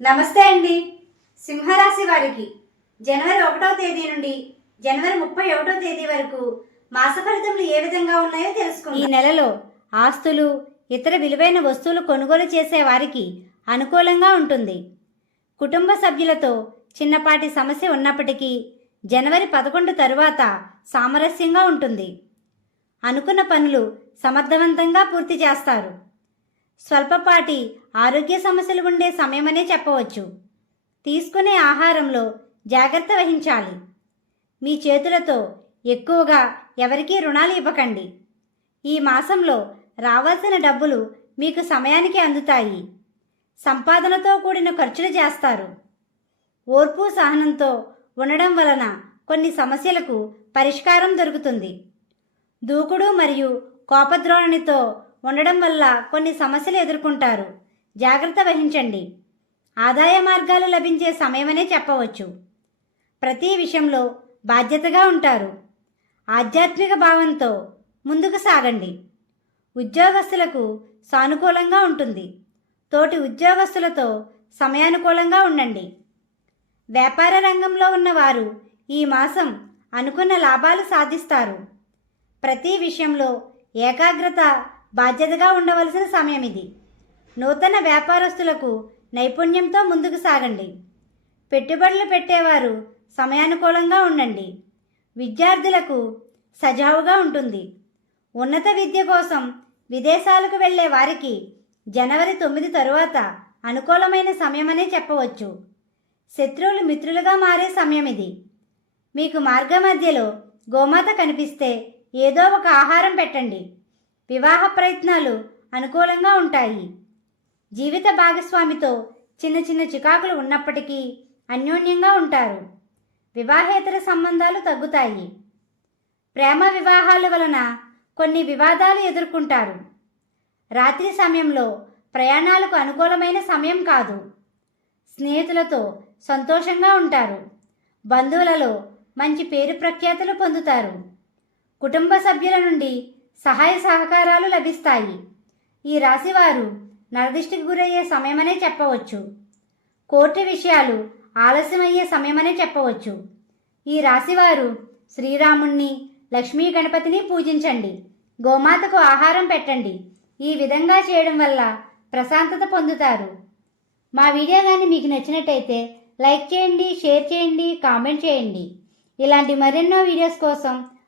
నమస్తే అండి. సింహరాశి వారికి జనవరి ఒకటో తేదీ నుండి జనవరి ముప్పై ఒకటో తేదీ వరకు మాస ఫలితములు ఏ విధంగా ఉన్నాయో తెలుసుకుందాం. ఈ నెలలో ఆస్తులు ఇతర విలువైన వస్తువులు కొనుగోలు చేసే వారికి అనుకూలంగా ఉంటుంది. కుటుంబ సభ్యులతో చిన్నపాటి సమస్య ఉన్నప్పటికీ జనవరి పదకొండు తరువాత సామరస్యంగా ఉంటుంది. అనుకున్న పనులు సమర్థవంతంగా పూర్తి చేస్తారు. స్వల్పపాటి ఆరోగ్య సమస్యలు ఉండే సమయమనే చెప్పవచ్చు. తీసుకునే ఆహారంలో జాగ్రత్త వహించాలి. మీ చేతులతో ఎక్కువగా ఎవరికీ రుణాలు ఇవ్వకండి. ఈ మాసంలో రావాల్సిన డబ్బులు మీకు సమయానికి అందుతాయి. సంపాదనతో కూడిన ఖర్చులు చేస్తారు. ఓర్పు సహనంతో ఉండడం వలన కొన్ని సమస్యలకు పరిష్కారం దొరుకుతుంది. దూకుడు మరియు కోపద్రోణితో ఉండడం వల్ల కొన్ని సమస్యలు ఎదుర్కొంటారు. జాగ్రత్త వహించండి. ఆదాయ మార్గాలు లభించే సమయమనే చెప్పవచ్చు. ప్రతి విషయంలో బాధ్యతగా ఉంటారు. ఆధ్యాత్మిక భావంతో ముందుకు సాగండి. ఉద్యోగస్తులకు సానుకూలంగా ఉంటుంది. తోటి ఉద్యోగస్తులతో సమయానుకూలంగా ఉండండి. వ్యాపార రంగంలో ఉన్నవారు ఈ మాసం అనుకున్న లాభాలు సాధిస్తారు. ప్రతి విషయంలో ఏకాగ్రత బాధ్యతగా ఉండవలసిన సమయం ఇది. నూతన వ్యాపారస్తులకు నైపుణ్యంతో ముందుకు సాగండి. పెట్టుబడులు పెట్టేవారు సమయానుకూలంగా ఉండండి. విద్యార్థులకు సజావుగా ఉంటుంది. ఉన్నత విద్య కోసం విదేశాలకు వెళ్ళే వారికి జనవరి తొమ్మిది తరువాత అనుకూలమైన సమయమనే చెప్పవచ్చు. శత్రువులు మిత్రులుగా మారే సమయం ఇది. మీకు మార్గ మధ్యలో గోమాత కనిపిస్తే ఏదో ఒక ఆహారం పెట్టండి. వివాహ ప్రయత్నాలు అనుకూలంగా ఉంటాయి. జీవిత భాగస్వామితో చిన్న చిన్న చికాకులు ఉన్నప్పటికీ అన్యోన్యంగా ఉంటారు. వివాహేతర సంబంధాలు తగ్గుతాయి. ప్రేమ వివాహాల వలన కొన్ని వివాదాలు ఎదుర్కొంటారు. రాత్రి సమయంలో ప్రయాణాలకు అనుకూలమైన సమయం కాదు. స్నేహితులతో సంతోషంగా ఉంటారు. బంధువులలో మంచి పేరు ప్రఖ్యాతులు పొందుతారు. కుటుంబ సభ్యుల నుండి సహాయ సహకారాలు లభిస్తాయి. ఈ రాశివారు నరదిష్టికి గురయ్యే సమయమనే చెప్పవచ్చు. కోర్టు విషయాలు ఆలస్యమయ్యే సమయమనే చెప్పవచ్చు. ఈ రాశివారు శ్రీరాముణ్ణి లక్ష్మీ గణపతిని పూజించండి. గోమాతకు ఆహారం పెట్టండి. ఈ విధంగా చేయడం వల్ల ప్రశాంతత పొందుతారు. మా వీడియో కానీ మీకు నచ్చినట్టయితే లైక్ చేయండి షేర్ చేయండి కామెంట్ చేయండి. ఇలాంటి మరెన్నో వీడియోస్ కోసం